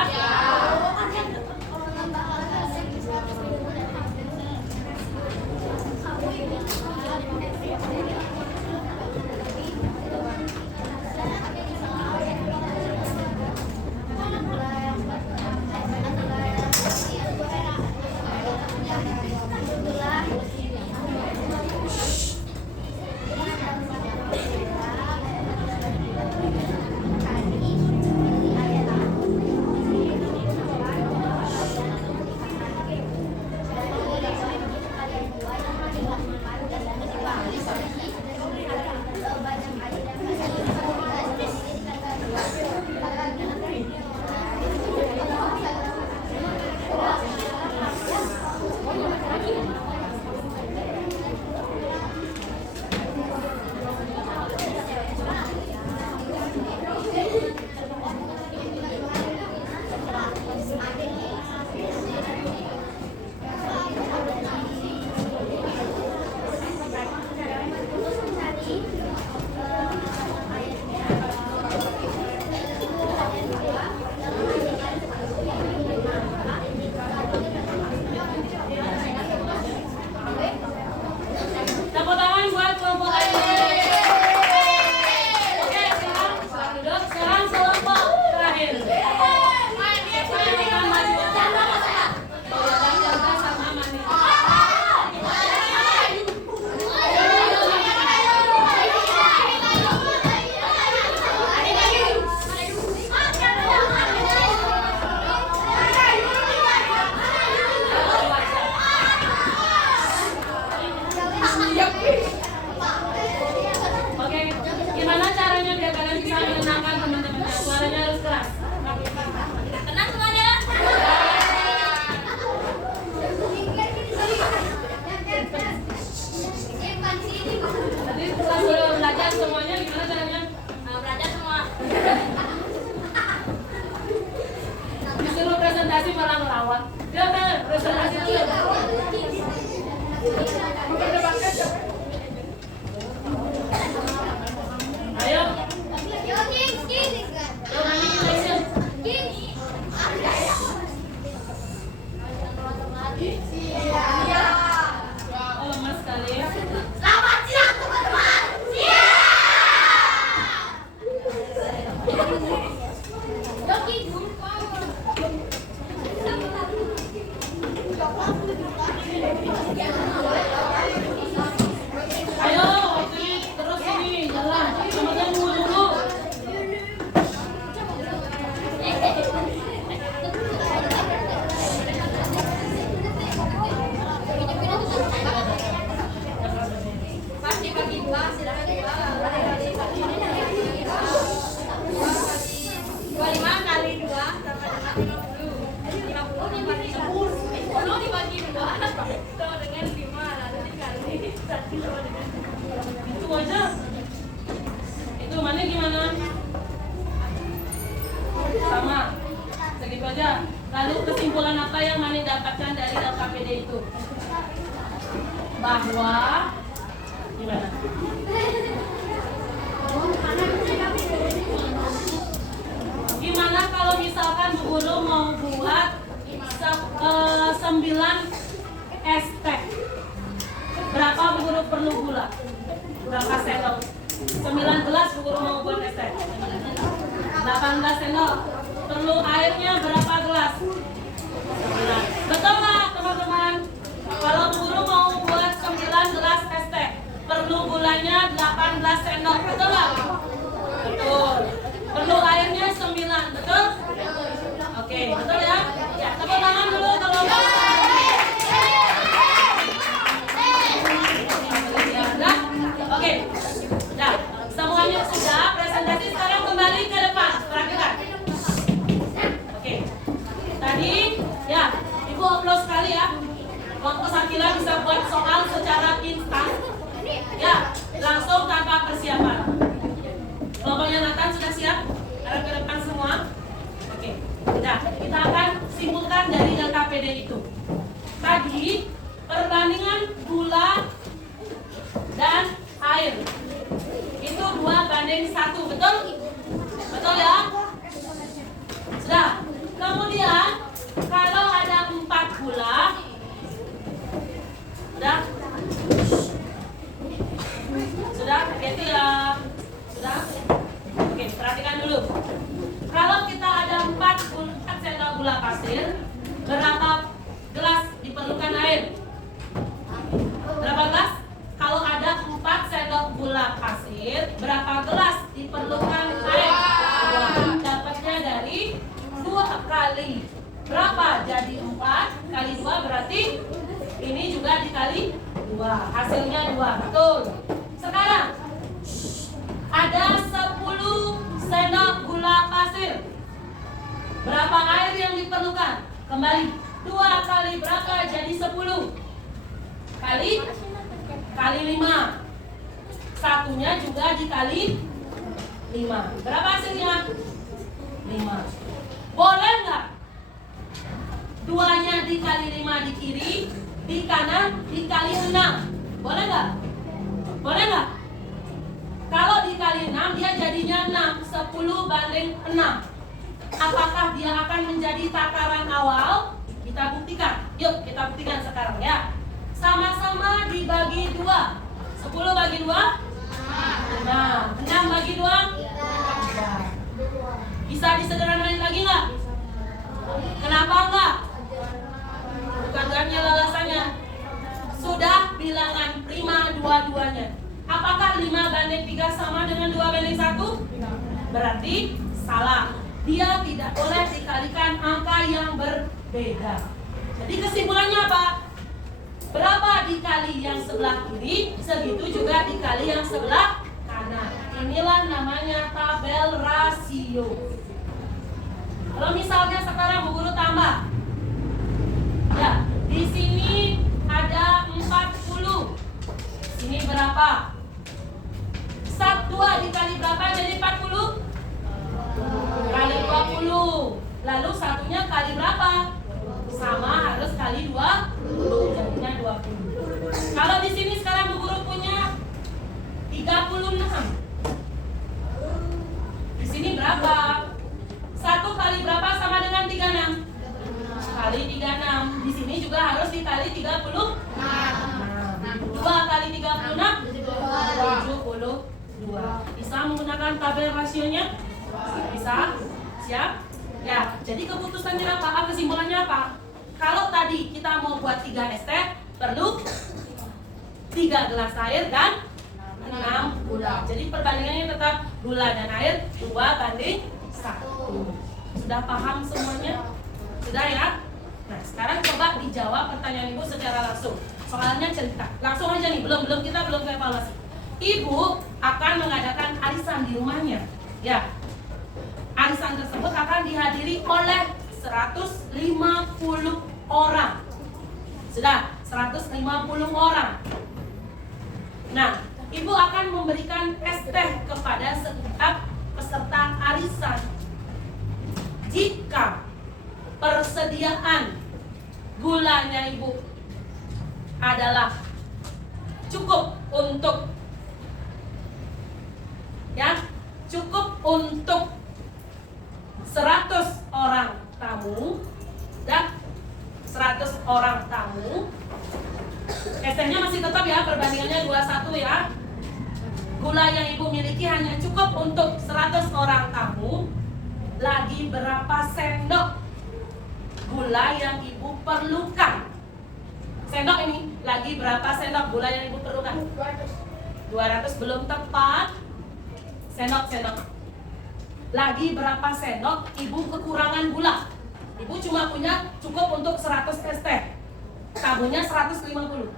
ketawa. Ya, presentasi dulu. Ayo. Oh, lemas sekali. Selamat siang teman-teman. Ayo, ini terus ini jalan. Kemudian dulu. Bagi-bagi dua, silakan dua. 25 kali 2 sama dengan 50. 50 dibagi 10 dibagi 2 sama dengan 5, lalu dikali berarti sama dengan Itu aja. Itu mana gimana? Sama. Segitu aja. Lalu kesimpulan apa yang Mani dapatkan dari LKPD itu? Bahwa gimana? Gimana kalau misalkan Bu Guru mau buat 9 es teh? Berapa Bu Guru perlu gula? Berapa sendok? 9 gelas Bu Guru mau buat es teh. 18 sendok. Perlu airnya berapa gelas? 9. Betul nggak teman-teman? Kalau Bu Guru mau buat 9 gelas es teh, perlu gulanya 18 sendok. Betul nggak? Betul. Perlu airnya 9, betul? Oke, betul ya? Ya, tepuk tangan dulu kalau ya, oke. Nah, semuanya sudah. Presentasi sekarang kembali ke depan. Perhatikan. Oke. Tadi, ya, Ibu upload sekali ya. Waktu Sakila bisa buat soal secara instan. Ya, langsung tanpa persiapan. Kelompoknya Nathan sudah siap? Arah ke depan semua. Oke. Nah, kita akan simpulkan dari LKPD itu. Tadi perbandingan gula dan air itu 2:1, betul? Betul ya? Sudah. Kemudian kalau ada 4 gula, sudah, gitu ya. Sudah? Oke, perhatikan dulu. Kalau kita ada 4 sendok gula pasir, berapa gelas diperlukan air? Berapa gelas? Kalau ada 4 sendok gula pasir, berapa gelas diperlukan air? Dapatnya dari 2 kali. Berapa? Jadi 4 kali 2 berarti ini juga dikali 2. Hasilnya 2. Betul. Sekarang ada 10 sendok gula pasir. Berapa air yang diperlukan? Kembali. 2 kali berapa? Jadi 10. Kali 5. Satunya juga dikali 5. Berapa hasilnya? 5. Boleh nggak? 2-nya dikali 5 di kiri, di kanan dikali 6. Boleh nggak? Boleh nggak? Kalau dikali 6 dia jadinya 6. 10/6. Apakah dia akan menjadi takaran awal? Kita buktikan. Yuk kita buktikan sekarang ya. Sama-sama dibagi 2. 10 bagi 2? 6. 6 bagi 2? 3. Bisa disederhanain lagi nggak? Kenapa enggak? Bukan gannya alasannya. Sudah bilangan prima dua-duanya. Apakah 5/3 sama dengan 2/1? Berarti salah. Dia tidak boleh dikalikan angka yang berbeda. Jadi kesimpulannya apa? Berapa dikali yang sebelah kiri, segitu juga dikali yang sebelah kanan. Inilah namanya tabel rasio. Kalau misalnya sekarang Bu Guru tambah, ya di sini ada 40. Sini berapa? 2 dikali berapa jadi 40? Kali 20. Lalu satunya kali berapa? 1. dikali 20 jadinya 20. Kalau di sini sekarang Bu Guru punya 36. Di sini berapa? 1 kali berapa sama dengan 36? Kali 36. Di sini juga harus dikali 36. 2 kali 36 72. Bisa menggunakan tabel rasionya? Bisa? Siap? Ya, jadi keputusannya apa? Kesimpulannya apa? Kalau tadi kita mau buat 3 es teh, perlu 3 gelas air dan 6 gula. Jadi perbandingannya tetap gula dan air 2:1. Sudah paham semuanya? Sudah ya? Nah, sekarang coba dijawab pertanyaan Ibu secara langsung. Soalnya cerita. Langsung aja nih, kita belum ke evaluasi. Ibu akan mengadakan arisan di rumahnya. Ya. Arisan tersebut akan dihadiri oleh 150 orang. Sudah, 150 orang. Nah, Ibu akan memberikan es teh kepada setiap peserta arisan. Jika persediaan gulanya Ibu adalah cukup untuk untuk 100 orang tamu dan 100 orang tamu. ST-nya masih tetap ya, perbandingannya 21 ya. Gula yang Ibu miliki hanya cukup untuk 100 orang tamu. Lagi berapa sendok gula yang Ibu perlukan? Sendok ini, lagi berapa sendok gula yang Ibu perlukan? 200 belum tepat. Sendok. Lagi berapa sendok Ibu kekurangan gula? Ibu cuma punya cukup untuk 100 es teh. Tabunya 150.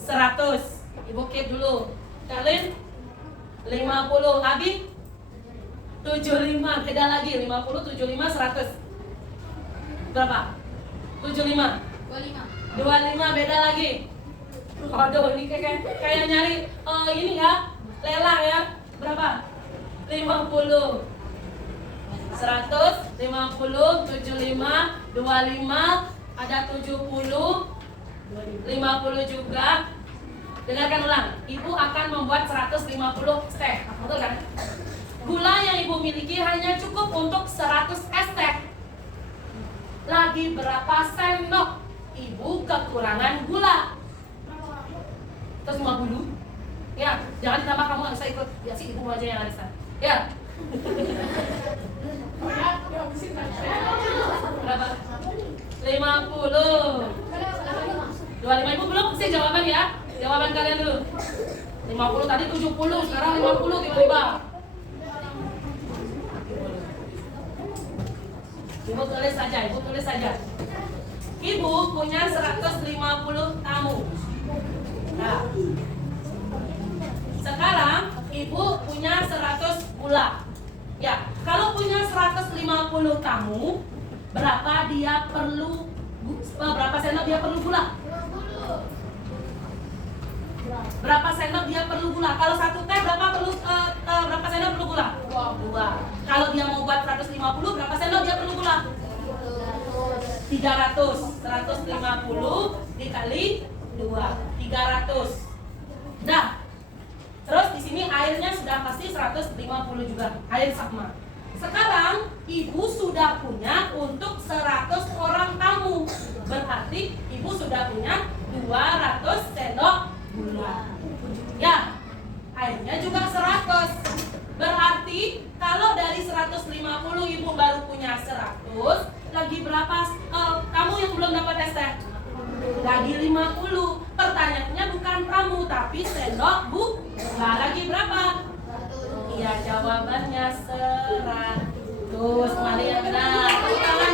100. Ibu keep dulu. Kalian 50. Abi 75. Beda lagi 50, 75, 100. Berapa? 75. 25 beda lagi. Aduh, ini kayak nyari ini ya, lelang ya. Berapa? 50. 100, 50, 75, 25, ada 70, 50 juga. Dengarkan ulang. Ibu akan membuat 150 teh. Betul kan? Gula yang Ibu miliki hanya cukup untuk 100 es teh. Lagi berapa sendok Ibu kekurangan gula? 150. Ya, jangan ditambah, kamu nggak bisa ikut. Ya sih, Ibu aja yang arisan. Ya. Berapa? 50. 25 Ibu belum sih jawaban ya? Jawaban kalian dulu. 50 tadi 70, sekarang 50 tiba-tiba. Ibu tulis saja. Ibu punya 150 tamu. Nah, sekarang Ibu punya 100 gula. Ya, kalau punya 150 tamu, berapa sendok dia perlu gula? Berapa sendok dia perlu gula? Kalau satu teh berapa sendok perlu gula? 2. Kalau dia mau buat 150, berapa sendok dia perlu gula? 300. 150 dikali 2, 300. Dah. Terus di sini airnya sudah pasti 150 juga. Air sama. Sekarang Ibu sudah punya untuk 100 orang tamu. Berarti Ibu sudah punya 200 sendok gula. Ya, airnya juga 100. Berarti kalau dari 150 Ibu baru punya 100, lagi berapa kamu yang belum dapat es teh? Lagi 50. Pertanyaannya bukan kamu, tapi sendok gula. Lagi berapa? Iya, jawabannya 100. Mari yang benar. Tangan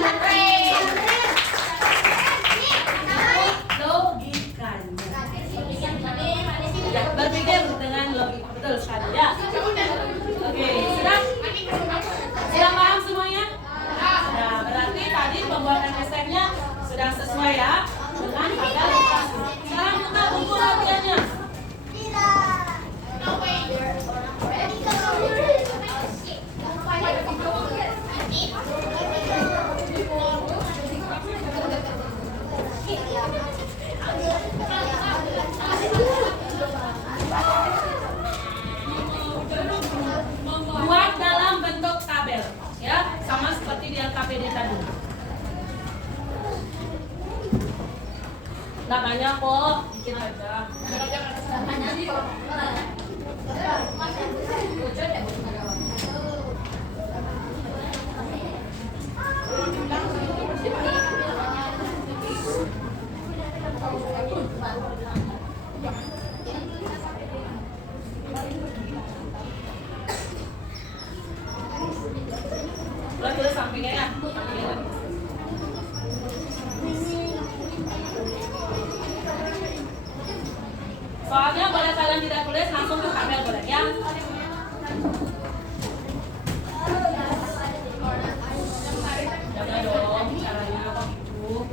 logikanya. Ya, berpikir dengan logika. Betul sekali ya. Oke, sudah paham semuanya? Nah, berarti tadi pembuatan es tehnya sudah sesuai ya dengan tabel operasi. Sekarang buka buku latihannya. Nggak banyak kok, dikit aja. Udah sampingnya ya. Sampingnya lagi. Soalnya boleh kalian tidak tulis langsung ke tabel boleh ya. Jaga dong caranya kok gitu.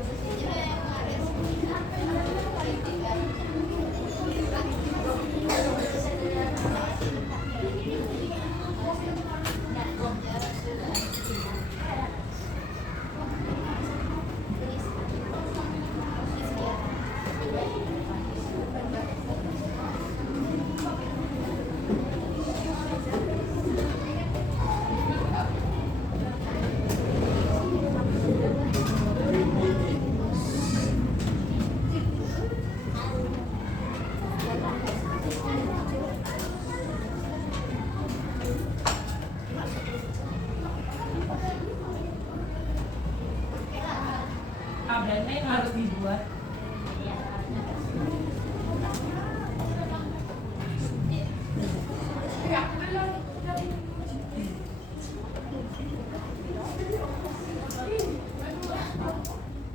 Tabelnya yang harus dibuat.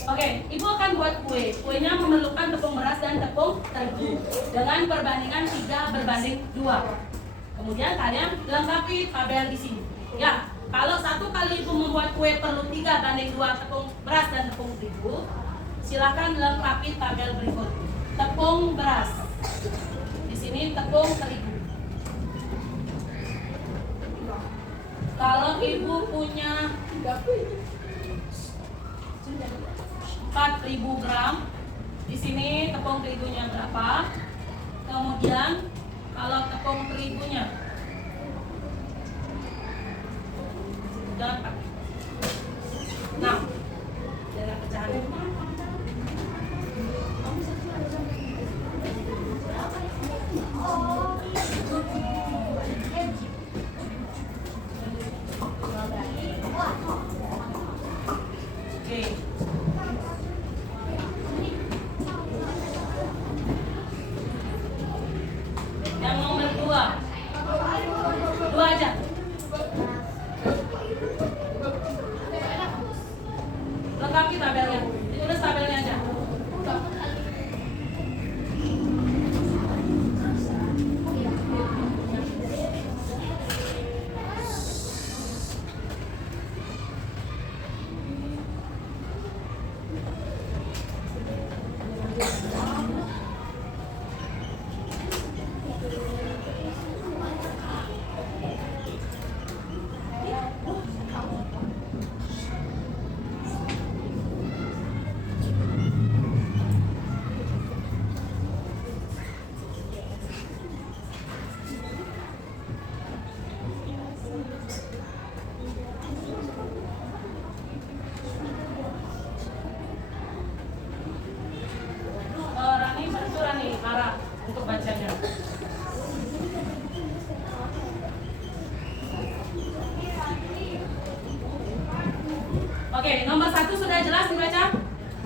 Oke, ibu akan buat kue. Kuenya memerlukan tepung beras dan tepung terigu dengan perbandingan 3:2. Kemudian kalian lengkapi tabel di sini. Ya, kalau satu kali ibu membuat kue perlu 3:2 tepung beras dan tepung terigu, silakan lengkapi tabel berikut. Tepung beras. Di sini tepung terigu. Kalau ibu punya 4.000 gram, di sini tepung terigunya berapa? Kemudian kalau tepung terigunya dapat 6 dengan pecahan. Oke. Yang nomor 2 aja. Lengkapi tabelnya. Ditulis tabelnya aja. Rani bantu Rani arah untuk bacanya. Oke, nomor 1 sudah jelas dibaca?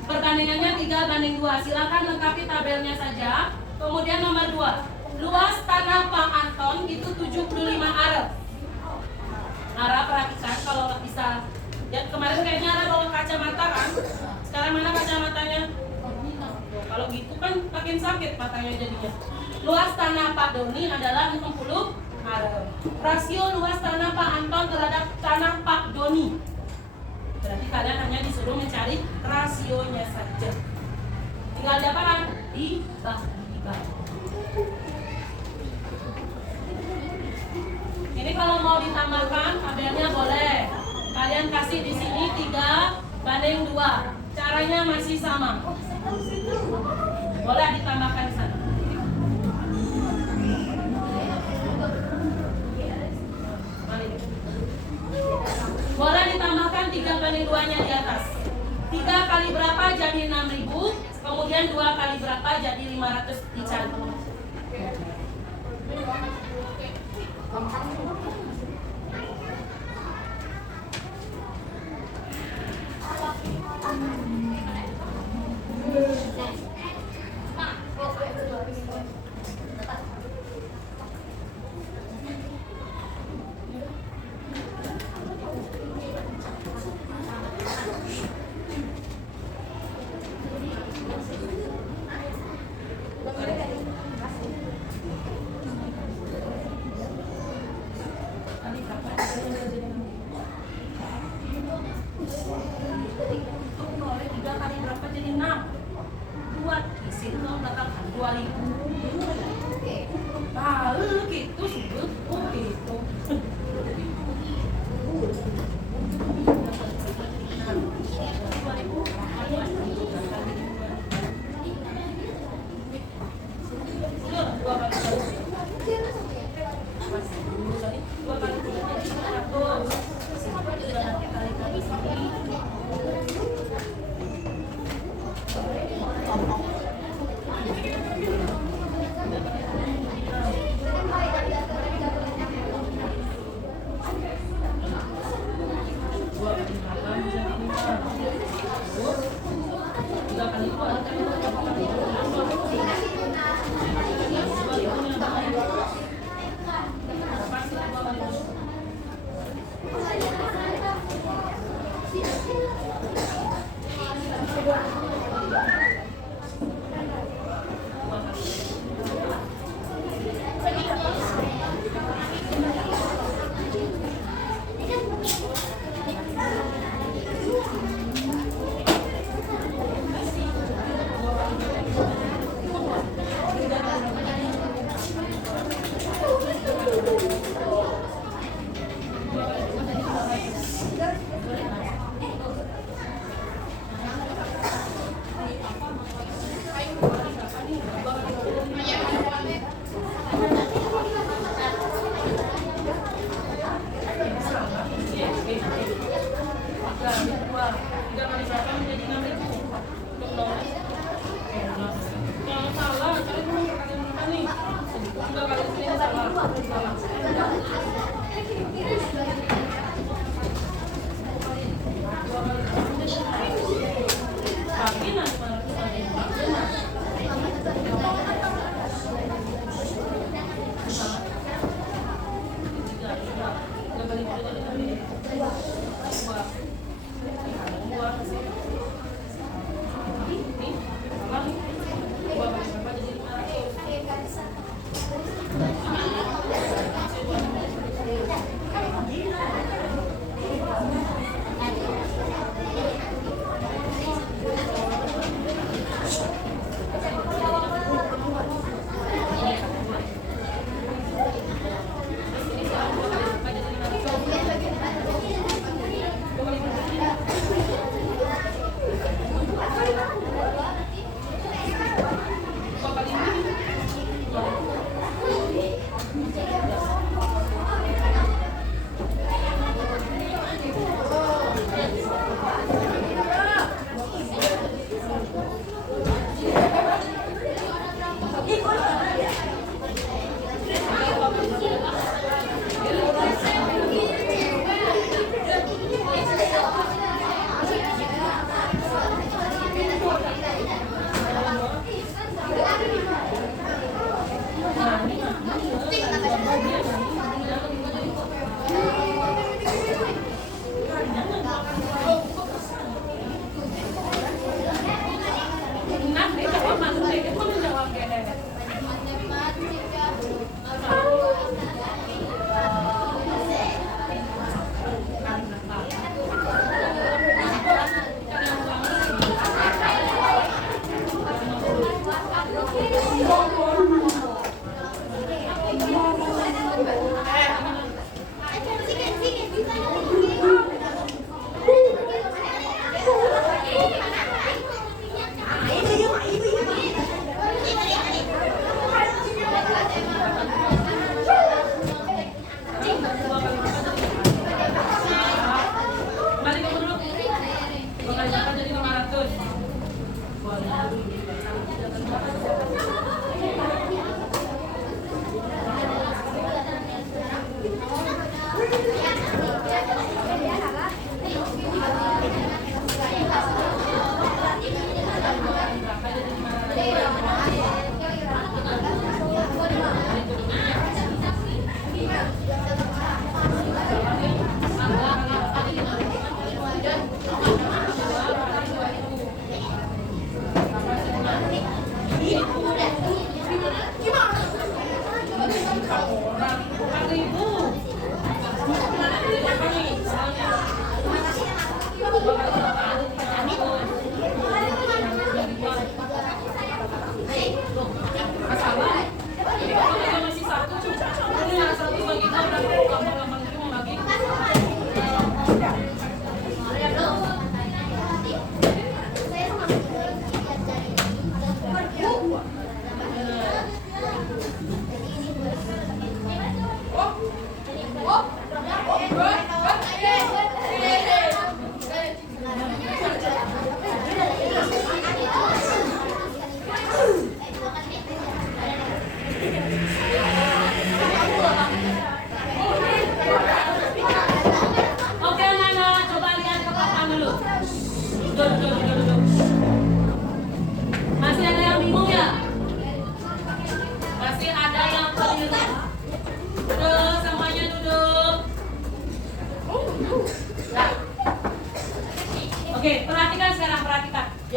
Perbandingannya 3:2. Silakan lengkapi tabelnya saja. Kemudian nomor 2, luas tanah Pak Anton itu 75 are. Ara perhatikan kalau nggak bisa. Ya kemarin kayaknya Ara bawa kacamata kan? Sekarang mana kacamatanya? Kalau gitu kan makin sakit matanya jadinya. Luas tanah Pak Doni adalah 60 are. Rasio luas tanah Pak Anton terhadap tanah Pak Doni. Berarti kalian hanya disuruh mencari rasionya saja. Tinggal diapakan? Dibagi-bagi. Ini kalau mau ditambahkan tabelnya boleh. Kalian kasih di sini 3:2. Caranya masih sama. Boleh ditambahkan di sana. Boleh ditambahkan 3:2-nya di atas. 3 kali berapa jadi jadi 6.000, kemudian 2 kali berapa jadi 500 dicari. Gitu sebut, gitu.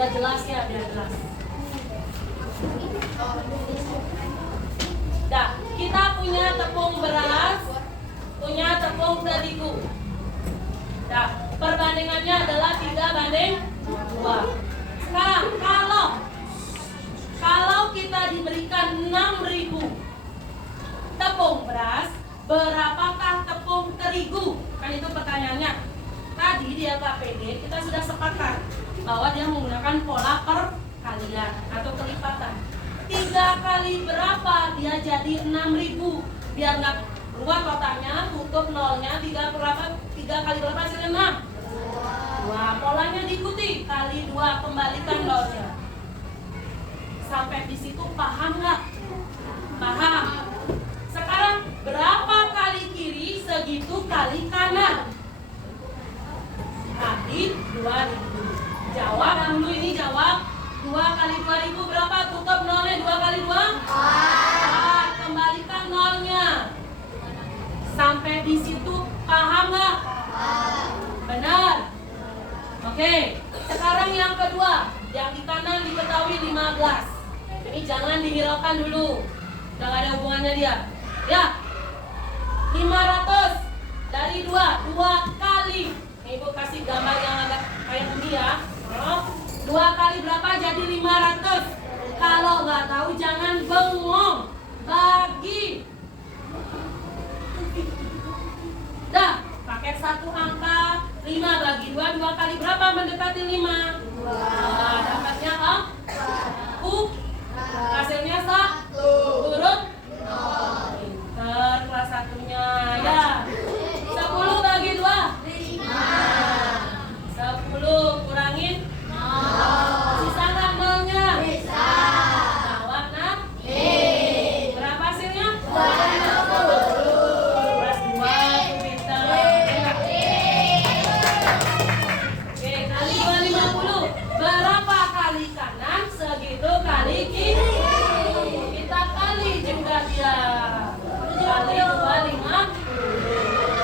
Biar jelas ya, biar jelas. Nah, kita punya tepung beras, punya tepung terigu. Nah, perbandingannya adalah 3:2. Sekarang kalau kita diberikan 6.000 tepung beras, berapakah tepung terigu? Kan itu pertanyaannya. Tadi di LKPD kita sudah sepakat bahwa dia menggunakan pola perkalian atau kelipatan. 3 kali berapa dia jadi 6.000? Biar nggak keluar kotaknya, tutup nolnya, 3 kali berapa hasilnya 6? Wah, polanya diikuti, kali 2 kembalikan nolnya. Sampai di situ paham nggak? Paham. Sekarang berapa kali kiri segitu kali kanan? Tadi 2.000. Jawab dulu, ini jawab. 2 kali 2.000 berapa? Tutup nolnya, 2 kali 2? 4. Kembalikan nolnya. Sampai di situ paham nggak? Benar. Oke. Sekarang yang kedua, yang di kanan diketahui 15. Ini jangan dihiraukan dulu. Udah gak ada hubungannya dia. Ya. 500 dari 2 kali. Ibu kasih gambar yang agak kayak ini ya. 2 kali berapa jadi 500? Kalau nggak tahu jangan bengong. Bagi. Dah, pakai satu angka 5 bagi 2. 2 kali berapa mendekati 5? Dapatnya hasilnya 1 huruf pinter kelas 1-nya ya. 10 bagi 2 10 kurangin sisa nggak nolnya? Jawab nak. Berapa hasilnya? Kelas 2 pinter. Oke, kali 250. Berapa kali kanan segitu kali kiri? Kita kali juga dia. Kali 250.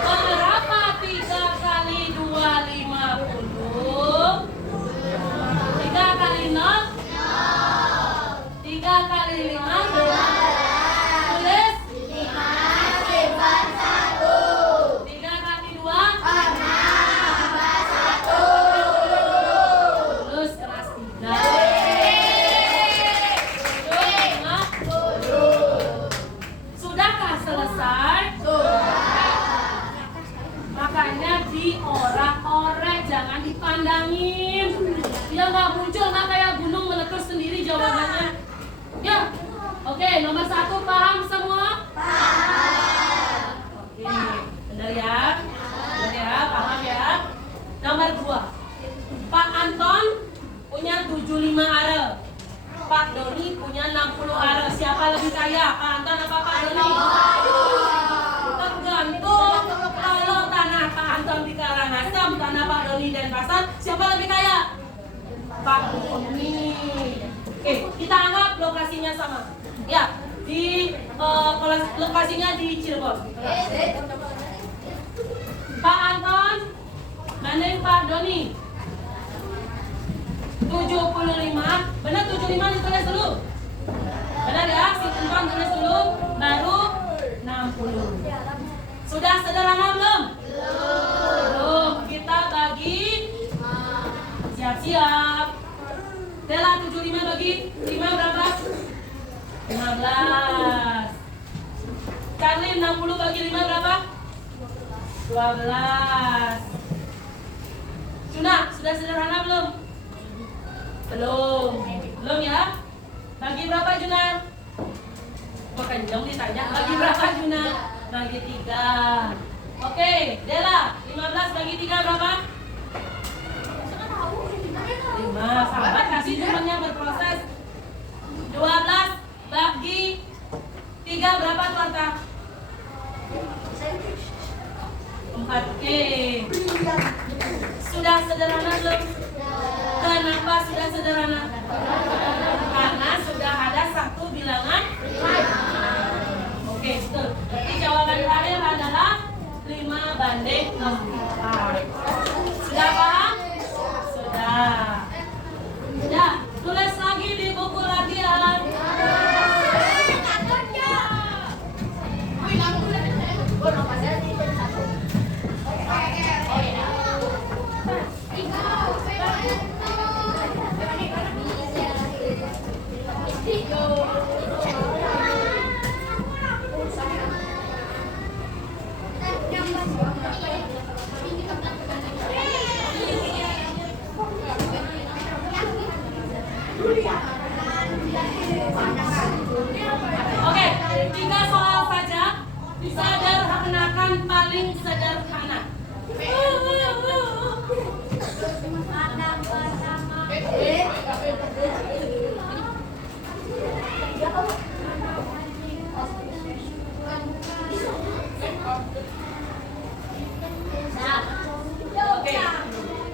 Berapa 3 kali 250? 3 kali 0? 3 kali 5? Tulis 3 kali 2? Lulus kelas 3. Sudahkah selesai? Makanya diorak-orek, jangan dipandangin. Dia nggak muncul, nggak kayak gunung meletus sendiri jawabannya. Ya, oke. Nomor 1 paham semua? Oke, benar ya? Benar ya, paham ya? Nomor 2, Pak Anton punya 75 are. Pak Doni punya 60 are. Siapa lebih kaya? Pak Anton apa Pak Doni? Tergantung. Kalau tanah Pak Anton di Karangasem, tanah Pak Doni Denpasar, siapa lebih kaya? Pak Doni. Oke, kita anggap lokasinya sama. Ya, di lokasinya di Cirebon. Pak Anton banding Pak Doni 75. Benar 75 ditulis dulu. Benar ya, si Anton tulis dulu, baru 60. Sudah sederhana belum? Belum. Kita bagi. Siap-siap. Dela 75 bagi 5 berapa? 15. Charlie 60 bagi 5 berapa? 12. Juna, sudah sederhana belum? Belum. Belum ya? Bagi berapa Juna? Bukan dong ditanya. Bagi berapa Juna? Bagi 3. Oke, Dela 15 bagi 3 berapa? 5. Sahabat kasih jumlahnya berproses. 12 bagi 3 berapa Tuanta? 4. Oke. Sudah sederhana belum? Kenapa sudah sederhana? Karena sudah ada satu bilangan. Oke, betul. Jadi jawaban terakhir adalah 5/4. Sudah paham? Sudah. Oke, 3 soal saja. Sederhanakan paling sederhana. Oke,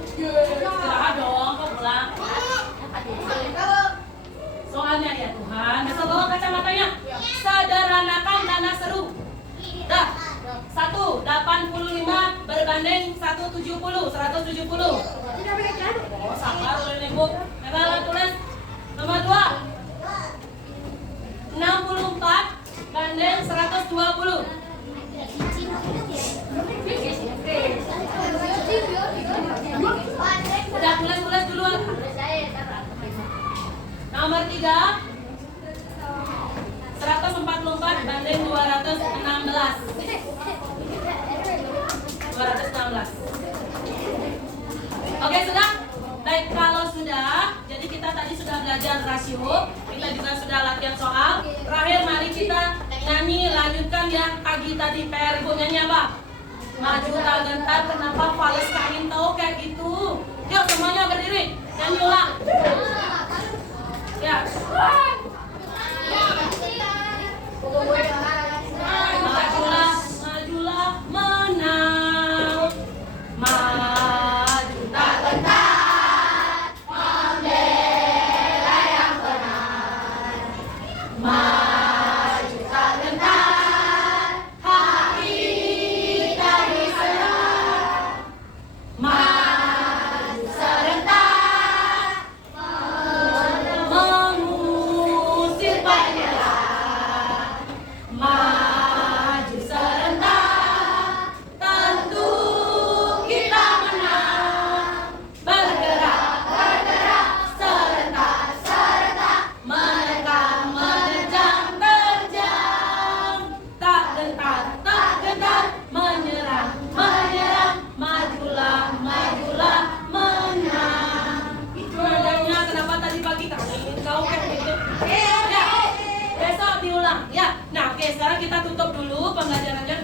istirahat dong, kok pulang. Soalnya ya Tuhan, besok bawa kacamatanya. Sederhanakan dana seru. Dah. 185 berbanding 170, 170. Oh, sabar oleh Ibu. Coba tulis. Nomor 2. 64 banding 120. Udah tulis dulu. Nomor 3. 144 banding 216. 216. Oke, sudah? Baik, kalau sudah, jadi kita tadi sudah belajar rasio, kita juga sudah latihan soal. Terakhir mari kita nyanyi, lanjutkan yang pagi tadi PR Ibu nyanyi apa? Maju tak gentar, kenapa fales kain tahu kayak gitu. Yuk semuanya berdiri, nyanyi ulang. Ya. Majulah, majulah menang. Maju tak gentar, membela yang benar. Maju tak gentar, hati tak diserah. Maju serentak, mengusir penyerah. Maju serentak, tentu kita menang. Bergerak, bergerak, serentak, serentak, menerjang, menerjang, terjang. Tak gentar, tak gentar, menyerang, menyerang. Majulah, majulah, menang. Itu nadanya kenapa tadi pagi kamu ingin kau kayak gitu? Ya, besok diulang. Ya, nah oke sekarang kita tutup dulu pembelajarannya.